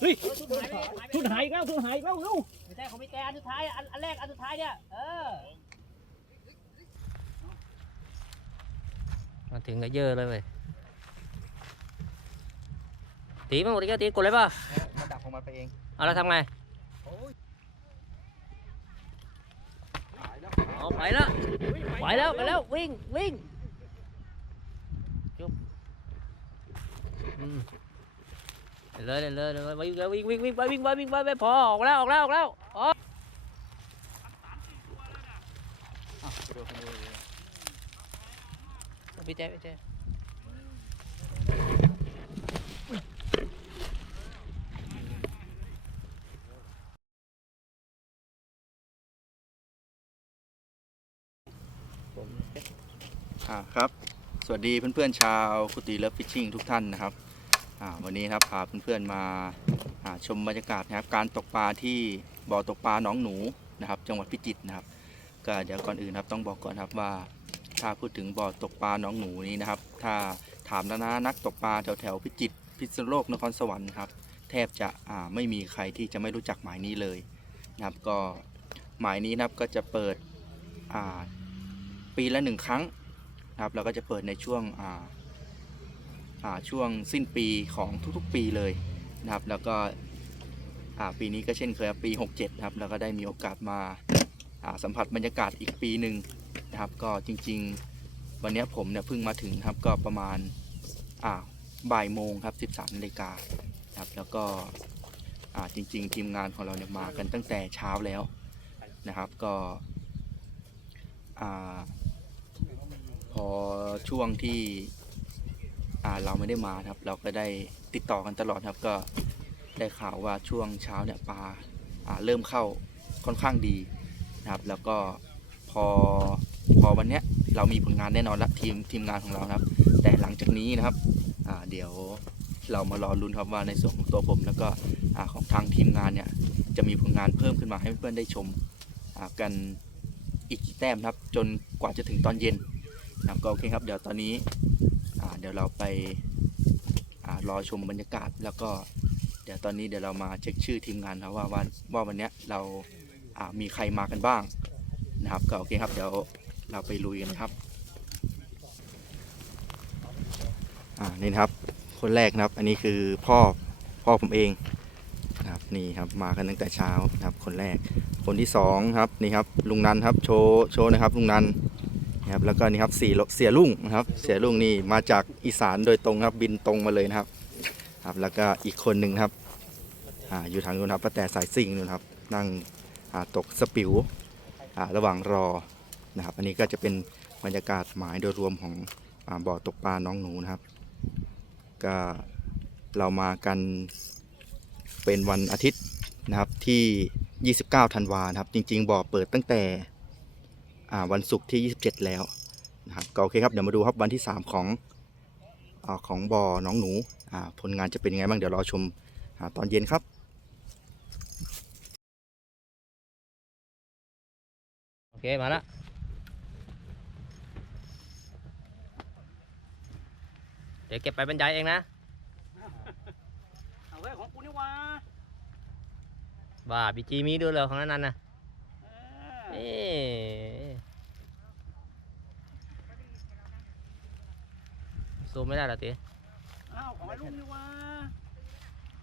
เฮ้ยทุนหายอีกแล้วทุนหายอีกแล้วลูกไม่ใช่ของพี่แกอันสุดท้ายอันอันแรกอันสุดท้ายเนี่ยเออมาถึงก็เยอะเลยเว้ยตีมาหมดแล้วตีกดเลยป่ะมันดับของมันไปเองเอาแล้วทำไงโอ้ยหายแล้วเอาไปแล้วไปแล้วไปแล้ววิ่งวิ่งจุ๊บอืม เดินเลยเดินเลยเดินเลยวิ่งเลยวิ่งวิ่งวิ่งไปวิ่งไปวิ่งไปไปพอออกแล้วออกแล้วออกแล้วออกอะไปดูกันดูเลยพี่แจ๊คพี่แจ๊คอ่าครับ สวัสดีเพื่อนๆชาวกุฏิเลิฟฟิชชิ่งทุกท่านนะครับอ่า วันนี้ครับพาเพื่อนๆมาชมบรรยากาศนะครับ การตกปลาที่บ่อตกปลาหนองหนูนะครับ จังหวัดพิจิตรนะครับ ก็เดี๋ยวก่อนอื่นครับต้องบอกก่อนครับว่า ถ้าพูดถึงบ่อตกปลาหนองหนูนี้นะครับ ถ้าถามนะนักตกปลาแถวแถวๆพิจิตรพิษณุโลกนครสวรรค์ครับแทบจะไม่มีใครที่จะไม่รู้จักหมายนี้เลยนะครับ ก็หมายนี้นะครับก็จะเปิดปีละหนึ่งครั้งนะครับแล้วก็จะเปิดในช่วง ช่วงสิ้นปีของทุกๆปีเลยนะครับ แล้วก็ปีนี้ก็เช่นเคยปี 67ครับแล้วก็ได้มีโอกาสมาสัมผัสบรรยากาศอีกปีหนึ่งนะครับ ก็จริงๆ วันนี้ผมเนี่ยเพิ่งมาถึงครับก็ประมาณบ่ายโมงครับ 13นาฬิกาครับแล้วก็จริง ๆ ทีมงานของเราเนี่ยมากันตั้งแต่เช้าแล้วนะครับก็อพอช่วงที่ เราไม่ได้มาครับ เราก็ได้ติดต่อกันตลอดครับ ก็ได้ข่าวว่าช่วงเช้าเนี่ยปลาอ่าเริ่มเข้าค่อนข้างดีนะครับ แล้วก็พอพอวันเนี้ยเรามีผลงานแน่นอนละทีมทีมงานของเราครับ แต่หลังจากนี้นะครับอ่าเดี๋ยวเรามารอลุ้นครับว่าในส่วนของตัวผมแล้วก็อ่าของทางทีมงานเนี่ยจะมีผลงานเพิ่มขึ้นมาให้เพื่อนๆได้ชมอ่ากันอีกกี่แต้มครับ จนกว่าจะถึงตอนเย็นนะครับก็โอเคครับ เดี๋ยวตอนนี้ เดี๋ยวเราไปอรอชมบรรยากาศแล้วก็เดี๋ยวตอนนี้เดี๋ยวเรามาเช็คชื่อทีมงานครับว่าวันว่าวันนี้เรามีใครมากันบ้างนะครับก็โอเคครับเดี๋ยวเราไปลุยกันครับอ่านี่นครับคนแรกนะครับ อันนี้คือพ่อพ่อผมเองนะครับนี่ครับมากันตั้งแต่เช้านะครับ คนแรกคนที่สองครับนี่ครับลุงนันครับโชว์โชว์นะครับลุงนัน นะครับแล้วก็นี่ครับสี่เสียลุงนะครับเสียลุงนี่มาจากอีสานโดยตรงครับบินตรงมาเลยนะครับครับแล้วก็อีกคนหนึ่งครับอ่าอยู่ทางนู้นครับป้าแต่สายซิ่งนู่นครับนั่งอ่าตกสปิวอ่าระหว่างรอนะครับอันนี้ก็จะเป็นบรรยากาศหมายโดยรวมของอาบ่อตกปลาน้องหนูนะครับก็เรามากันเป็นวันอาทิตย์นะครับที่ 29 ธันวาครับ จริง ๆ บ่อเปิดตั้งแต่ วันศุกร์ที่ 27 แล้วนะครับก็โอเคครับเดี๋ยวมาดูครับวันที่ 3 ของอาของบ่อน้องหนูอ่าผลงานจะเป็นยังไงบ้างเดี๋ยวรอชมอ่าตอนเย็นครับโอเคมาละเดี๋ยวเก็บไปบรรยายเองนะเอาไว้ของกูนี่หว่าบ้าบีจีมีด้วยเหรอของนั้นน่ะ เออ เอ๊ะ ซูมไม่ได้เหรอตีอ้าวของไอ้ลุงนี่หว่า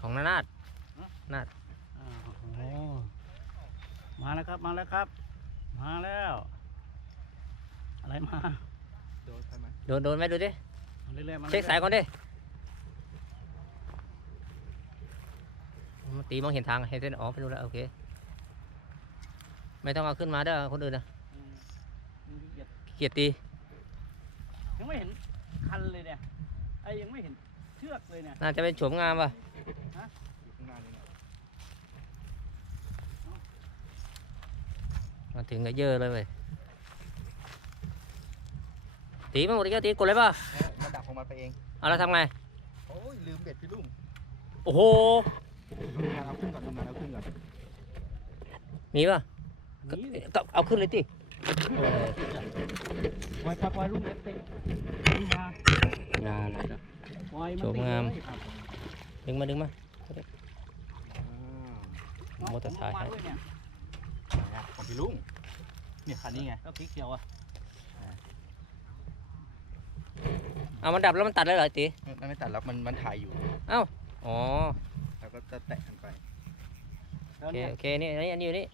ของนานาดอ้าวโอ้โหมาแล้วครับมาแล้วครับ มาแล้ว อะไรมา โดนใช่ไหมโดนโดนไหมดูดิเรื่อยๆมาเช็คสายก่อนดิตีมองเห็นทางเห็นเส้นอ๋อไปดูแล้วโอเค ไม่ต้องเอาขึ้นมาเด้อคนอื่นนะอืมมึงเหยียดเกียรตียังไม่เห็น คันเลยเนี่ยไอ้ยังไม่เห็นเชือกเลยเนี่ยน่าจะเป็นโฉมงามป่ะอยู่ข้างหน้านี่นะมาถึงก็เยอะเลยเว้ยตีมาหมดแล้วตีกดเลยป่ะมันดับของมันไปเองเอาแล้วทำไงโอ้ยลืมเบ็ดพี่ลุงโอ้โหทำงานเอาขึ้นก่อนทำงานเอาขึ้นก่อนมีป่ะก็นี่ดิก็เอาขึ้นเลยติ ปล่อยปล่อยปล่อยลุงเด็ดเตะมางานอะไรนะปล่อยมันโฉมงามตีเลยครับดึงมาดึงมามอเตอร์ไซค์ผมาด้วยเนี่ยของพี่ลุงเนี่ยคันนี้ไงแล้วสีเขียวอะเอามันดับแล้วมันตัดเลยเหรอไอ้ตีมันไม่ตัดแล้วมันมันถ่ายอยู่อ๋อแล้วก็จะแตะกันไปโอเคโอเคนี่อันนี้อันนี้อยู่นี่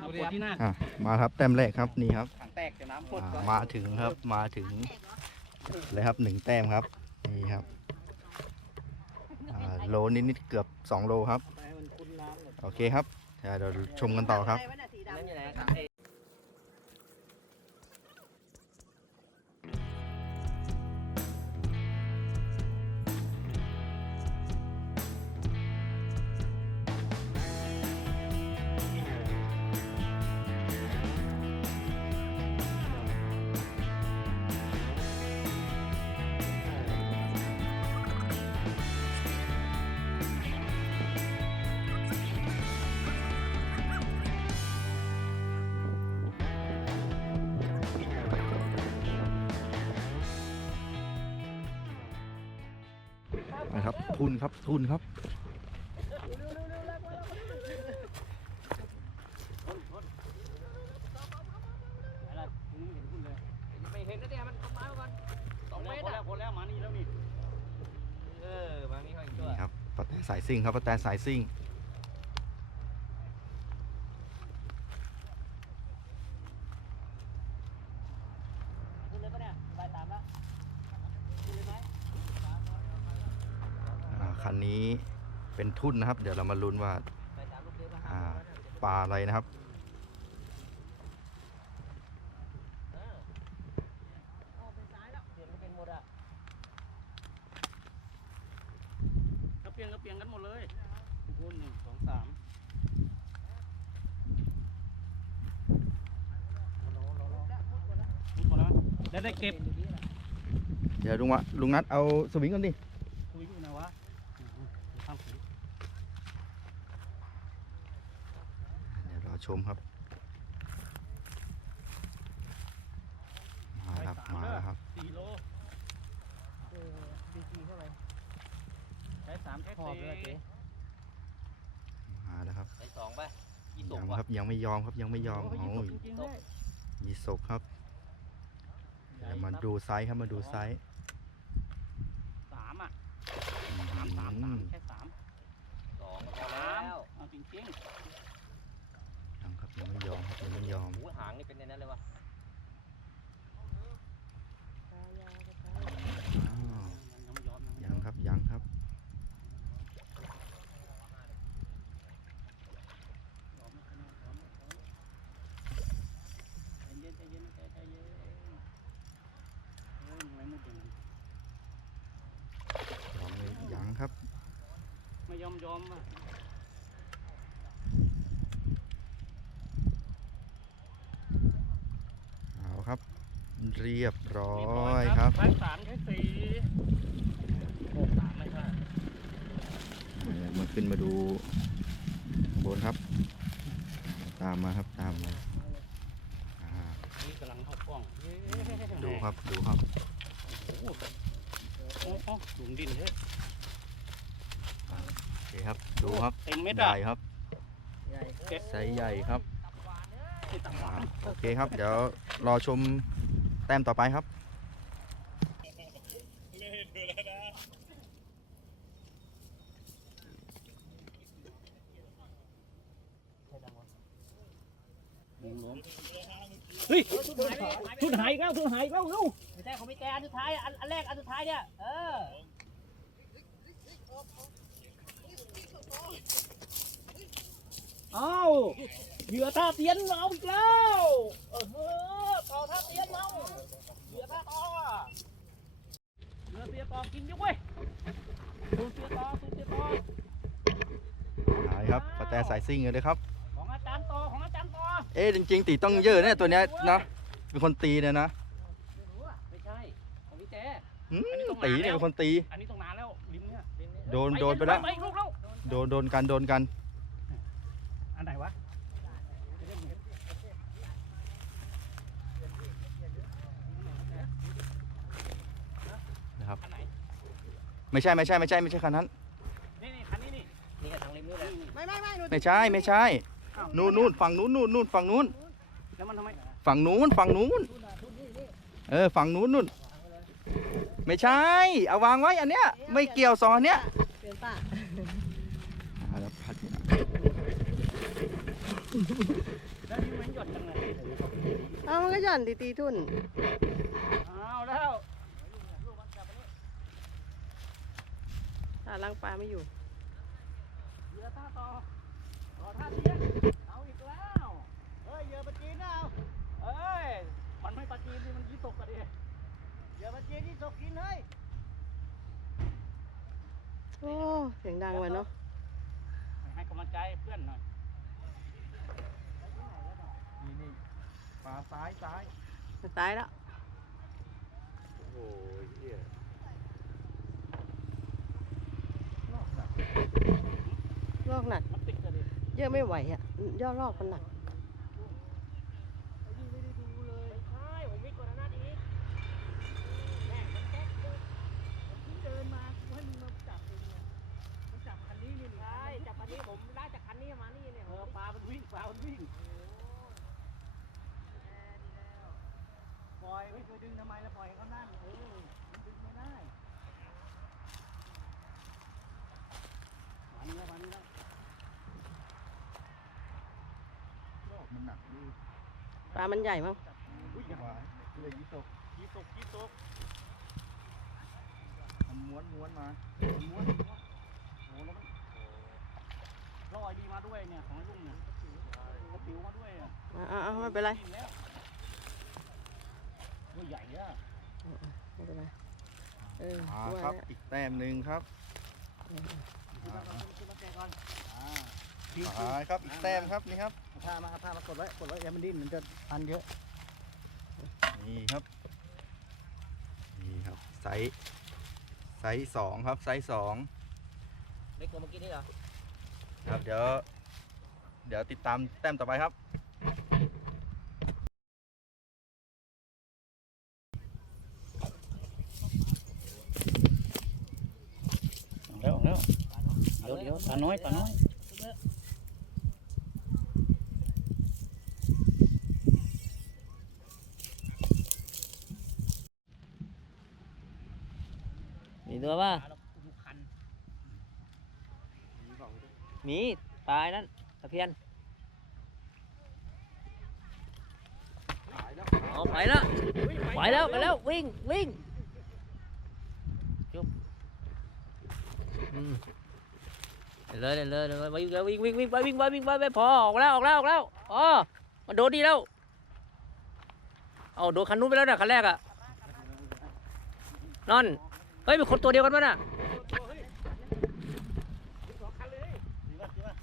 ดูดิที่หน้าอะมาครับแต้มแรกครับนี่ครับถังแตกเดี๋ยวน้ำพ่นอ่ามาถึงครับมาถึงเลยครับหนึ่งแต้มครับนี่ครับอ่าโลนิดๆเกือบสองโลครับไปให้มันคุ้นน้ำเลยโอเคครับเดี๋ยวเราชมกันต่อครับ นั่นอยู่ไหนครับ นะครับ ทุนครับทุนครับอะไรมึงเห็นคุณเลยไม่เห็นนะเนี่ยมันเข้ามาก่อนสองเมตรพอแล้วอะพอแล้วมานี่แล้วนี่เออมามีข้ออีกตัวนี่ครับปลาแตสายซิ่งครับปลาแตสายซิ่ง คุณเลยปะเนี่ยไปตามแล้วคุณเลยไหม อ่า คันนี้เป็นทุ่นนะครับ เดี๋ยวเรามาลุ้นว่าไปตามลูกเรือมาอ่าปลาอะไรนะครับเออเอาไปซ้ายแล้วเปลี่ยนไม่เป็นหมดอะก็เปลี่ยนก็เปลี่ยนกันหมดเลยคุณหนึ่งสองสามมุดหมดแล้วแล้วได้เก็บ เดี๋ยวลุงวะลุงนัดเอาสวิงกันดิ คุยอยู่นะวะอืมเดี๋ยวทำสี เดี๋ยวรอชมครับ มาแล้วครับ มาแล้วครับสี่โลเออดีจีเท่าไหร่ใช้สามใช้พอบสี่เลยเจ๊มาแล้วครับไปสองไปยี่สยักงว่ะครับยังไม่ยอมครับยังไม่ยอมโอ้ยโอ้ยจริงๆด้วยยีสกครับเดี๋ยวมาดูไซส์ครับมาดูไซส์สามอะอืสามสามสามมแค่สามสองก็พอสามแล้วเอาจริงจริงยัง ในนั้นเลยวะอ้าวๆยังไม่ยอมยังครับยังครับใจเย็นใจเย็นใจใจเย็นเฮ้ยไม่มุดอย่างนี้ยอมเลยยังครับ ไม่ยอมยอมอะ เอาครับ เรียบร้อเรียบร้อยครับใช้สามใช้สี่โอ้สามไม่ใช่เดี๋ยวมาขึ้นมาดูข้างบนครับ ตามมาครับตามมาอ่านี่กำลังเข้ากล้องเย้ดูครับดูครับโอ้โหโอ้โหหลุมดินเฮ้ยโอเคครับดูครับเต็มเม็ดใหอะญ่ครับเก็บไซส์ใหญ่ครับที่ต่างหวานโอเคครับ เดี๋ยวรอชม แต้มต่อไปครับเฮ้ยทุนหายอีกแล้วทุนหายอีกแล้วลูกไม่ใช่ของพี่แกอันสุดท้ายอันอันแรกอันสุดท้ายเนี่ยเออเอ้า เหยื่อท่าเตียนเราอีกแล้วเออเฮ้อต่อท่าเตียนเราเหยื่อท่าต่อเหยื่อเตียต่อกินอยุ่เว้ยสูเตียต่อสูเตียต่อหายครับปลาแต่สายซิ่งเลยครับ ของอาจารย์ต่อของอาจารย์ต่อเอ๊ะจริงๆตีต้องเยอะเนี่ยตัวเนี้ยนะเป็นคนตีเนี่ยนะไม่ใช่ของพี่แจ๊อืมตีเนี่ยเป็นคนตี อันนี้ต้องนานแล้วลิ้นเนี่ยโดนโดนไปแล้วไปอีกลูกแล้วโดนโดนกันโดนกันอันไหนวะ นะครับ อัน ไหนไม่ใช่ไม่ใช่ไม่ใช่ไม่ใช่คันนั้น นี่นี่คันนี้นี่นี่ก็ทางริมนู้นเลยไม่ไม่ไม่ไม่ใช่ไม่ใช่ นู่นนู่นฝั่งนู้นนู่นนู่นฝั่งนู้น แล้วมันทำไมฝั่งนู้นฝั่งนู้น เออฝั่งนู้นนู่น ไม่ใช่ เอาวางไว้อันเนี้ย ไม่เกี่ยวสองอันเนี้ยเปลี่ยนป่ะอ่าแล้วพัดเนี่ยแล้วนี่มันหยดจังเลยเอามันก็หย่อนตีตีทุ่น เอาแล้ว หาลังปลาไม่อยู่เหยื่อท่าต่อต่อท่าเทียนเอาอีกแล้วเฮ้ยเหยื่อปลาจีนนะเอาเอ้ยมันไม่ปลาจีนดิมันยี่ตกกันดิเหยื่อปลาจีนยี่ตกกินเฮ้ยโอ้เสียงดังเลยเนาะให้กำลังใจเพื่อนหน่อยนี่นี่ปลาซ้ายซ้ายจะตายแล้วโอ้ยเหี้ย ลอกหนักมันติดกันดิเยอะไม่ไหวอะย่อลอกมันหนัก ไม่ใช่ผมวิ่งกว่านั้นอีกแม่มันแก๊กเลยผมเพิ่งเดินมากูให้มึงมาจับเองเนี่ยมันจับคันนี้นี่ใช่จับคันนี้ผมไล่จากคันนี้มานี่เนี่ยเออปลามันวิ่งปลามันวิ่งปล่อยไม่เคยดึงทำไมแล้วปล่อยให้เขานั่นเออมันดึงไม่ได้วันนี้แล้ววันนี้แล้ว มัน หนักดิปลามันใหญ่มั้งอุ้ยอย่าหวายเลยยี่ตกขี้ตกขี้ตกมันม้วนม้วนมาม้วนโอ้แล้วมันลอยดีมาด้วยเนี่ยของลุงเนี่ยกระปิวมาด้วยอะอ่าไม่เป็นไรกินแล้วตัวใหญ่อะไม่เป็นไรเอออ่าว่าครับแล้วอีกแต้มหนึ่งครับขึ้นมาก่อนขึ้นมา แกะก่อนอ่าอ่าครับอีกแต้มครับนี่ครับเอาผ้ามาเอาผ้ามากดไว้กดไว้อย่ามันดิ้นมันจะพันเยอะนี่ครับนี่ครับไซส์ไซส์สองครับไซส์สองเล็กกว่าเมื่อกี้นี่เหรอครับเดี๋ยวเดี๋ยวติดตามแต้มต่อไปครับออกแล้วออกแล้วเดี๋ยวเดี๋ยวปลาน้อยปลาน้อย มีตัวป่ะ ปลาเราดูคัน มีตาย นั่นตะเพียนเอาไปแล้วไปแล้วไปแล้ววิ่งวิ่งจุ๊บเดินเลยเดินเลยเลยวิ่งวิ่งวิ่งวิ่งไปวิ่งไปวิ่งไปไปพอออกแล้วออกแล้วออกแล้วอ๋อมันโดนดีแล้วเอาโดนคันนู้นไปแล้วนะคันแรกอะนอนเฮ้ยเป็นคนตัวเดียวกันมั้ยน่ะ สองคันเลยดีป่ะดีป่ะ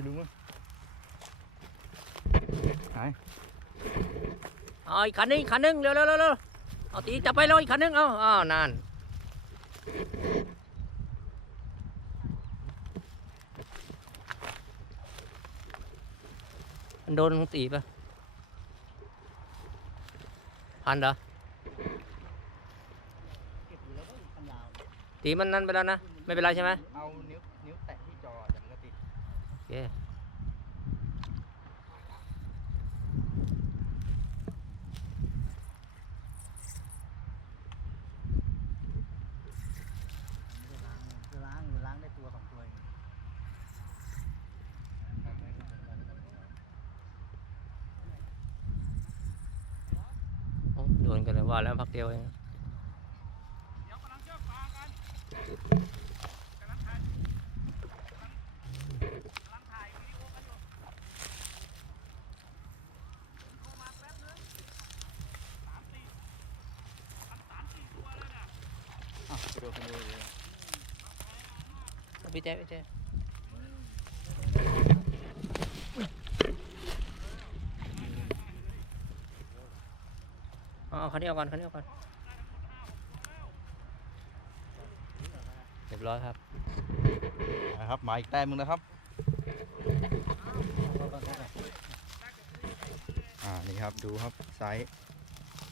พี่ลุงมั้งเอาอีกคันนึงอีกคันนึงเร็วเร็วเร็วเร็วเอาตีจับไปเลยอีกคันนึงเอาอ้าวนานมันโดนของตีปะพันเหรอเก็บอยู่แล้วก็คันยาวตีมันนั่นไปแล้วนะ ไม่เป็นไรใช่ไหมเอานิ้วนิ้วแตะที่จอแต่มันก็ติด โอเคล้างล้างได้ตัวสองตัวเองโอ้โดนกันเลยว่าแล้วพักเดียวเอง อะเดี๋ยวขโมยเลย เจ๊พี่เจ๊เอาเอาคันนี้เอาก่อนคันนี้เอาก่อนเรียบร้อยครับนะครับมาอีกแต้มหนึงนะครับ อ่า นี่ครับ ดูครับ ไซส์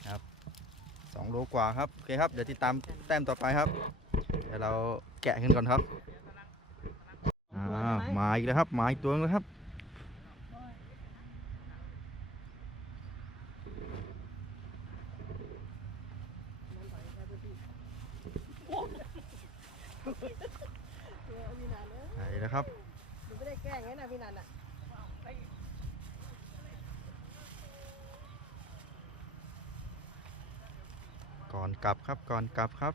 นะครับสองโลกว่าครับ โอเคครับ เดี๋ยวติดตามแต้มต่อไปครับ เดี๋ยวเราแกะกันก่อนครับ มาอีกแล้วครับมาอีกตัวนึงแล้วครับไหนนะครับหนูไม่ได้แกล้งไงนะพี่นันอะก่อนกลับครับก่อนกลับครับ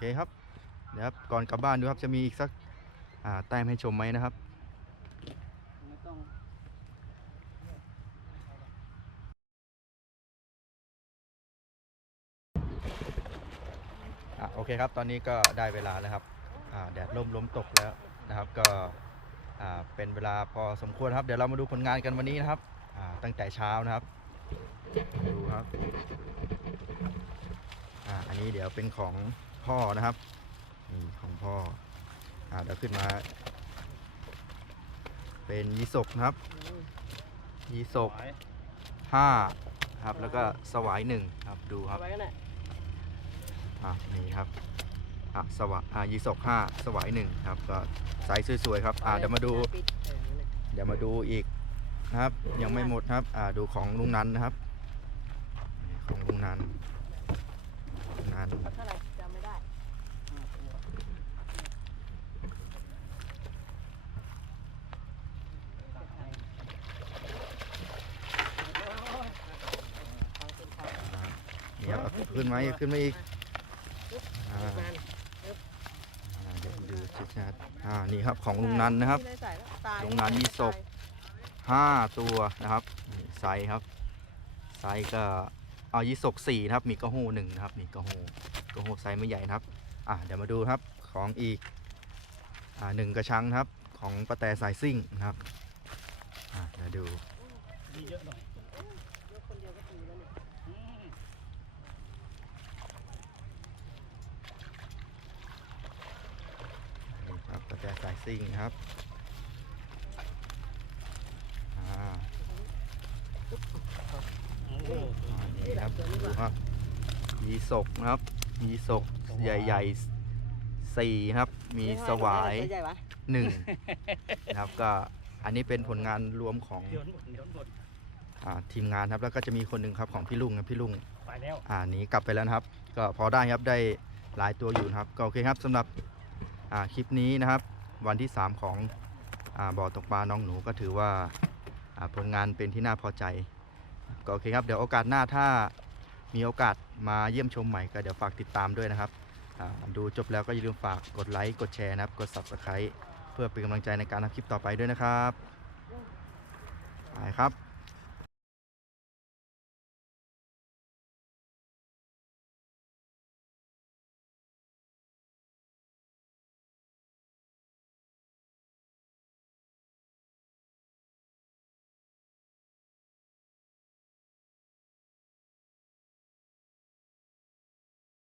เคโอเคครับเดี๋ยวครับก่อนกลับบ้านดูครับจะมีอีกสักอ่าแต้มให้ชมไหมนะครับอะโอเคครับ ตอนนี้ก็ได้เวลาแล้วครับแดดร่มลมตกแล้วนะครับ ก็อ่าเป็นเวลาพอสมควรครับ เดี๋ยวเรามาดูผลงานกันวันนี้นะครับตั้งแต่เช้านะครับ ดูครับอ่าอันนี้เดี๋ยวเป็นของ พ่อนะครับนี่ของพ่ออ่าเดี๋ยวขึ้นมา เป็นยีสกนะครับยีสกไหวห้าครับ แล้วก็สวายหนึ่งครับดูครับไว้กันแหละอะนี่ครับอะสวะอะยีสกห้าสวายหนึ่งครับ ก็ไซส์สวยๆครับ อะเดี๋ยวมาดูปิดเออนั่นแหละเดี๋ยวมาดูอีกนะครับ ยังไม่หมดครับ อ่าดูของลุงนันนะครับนี่ของลุงนันลุงนัน เอาเท่าไหร่จำไม่ได้ นี่ครับเอา ขึ้นไหมาอีกขึ้นมาอีกอ่านั่นอ่าเดี๋ยวดูชัดๆอ่านี่ครับของลุงนันนะครับที่ได้ใส่แล้วตายโรงงานยี่สกห้าตัวนะครับนี่ไซส์ครับ ไซส์ก็เอายีสกสี่นะครับ มีกระโหหนึ่งนะครับนี่กระโหกระโหไซส์ไม่ใหญ่นะครับ อะเดี๋ยวมาดูครับของอีกอ่าหนึ่งกระชังนะครับ ของปะแตสายซิ่งนะครับอะเดี๋ยวดูมีเยอะหน่อยยกคนเดียวก็ถือแล้วเนี่ย อืม นี่ครับปะแตสาย ซิ่งนะครับอ่าโอ้โหอ่านี่ครับดูครับยีสกนะครับยีสกใหญ่ๆสี่นะครับ มีสวายตัวใหญ่ปะหนึ่งนะครับก็อันนี้เป็นผลงานรวมของเดี๋ยวหมดเดี๋ยวหมดอาทีมงานครับแล้วก็จะมีคนหนึ่งครับของพี่ลุงครับพี่ลุงไปแล้วอ่าหนีกลับไปแล้วนะครับ ก็พอได้ครับได้หลายตัวอยู่นะครับก็โอเคครับสำหรับอ่าคลิปนี้นะครับ วันที่ 3 ของอบ่อตกปลาน้องหนูก็ถือว่าผลงานเป็นที่น่าพอใจ ก็โอเคครับ เดี๋ยวโอกาสหน้าถ้ามีโอกาสมาเยี่ยมชมใหม่ก็เดี๋ยวฝากติดตามด้วยนะครับ ดูจบแล้วก็อย่าลืมฝากกดไลค์กดแชร์นะครับ กด subscribe เพื่อเป็นกำลังใจในการทำคลิปต่อไปด้วยนะครับไปครับ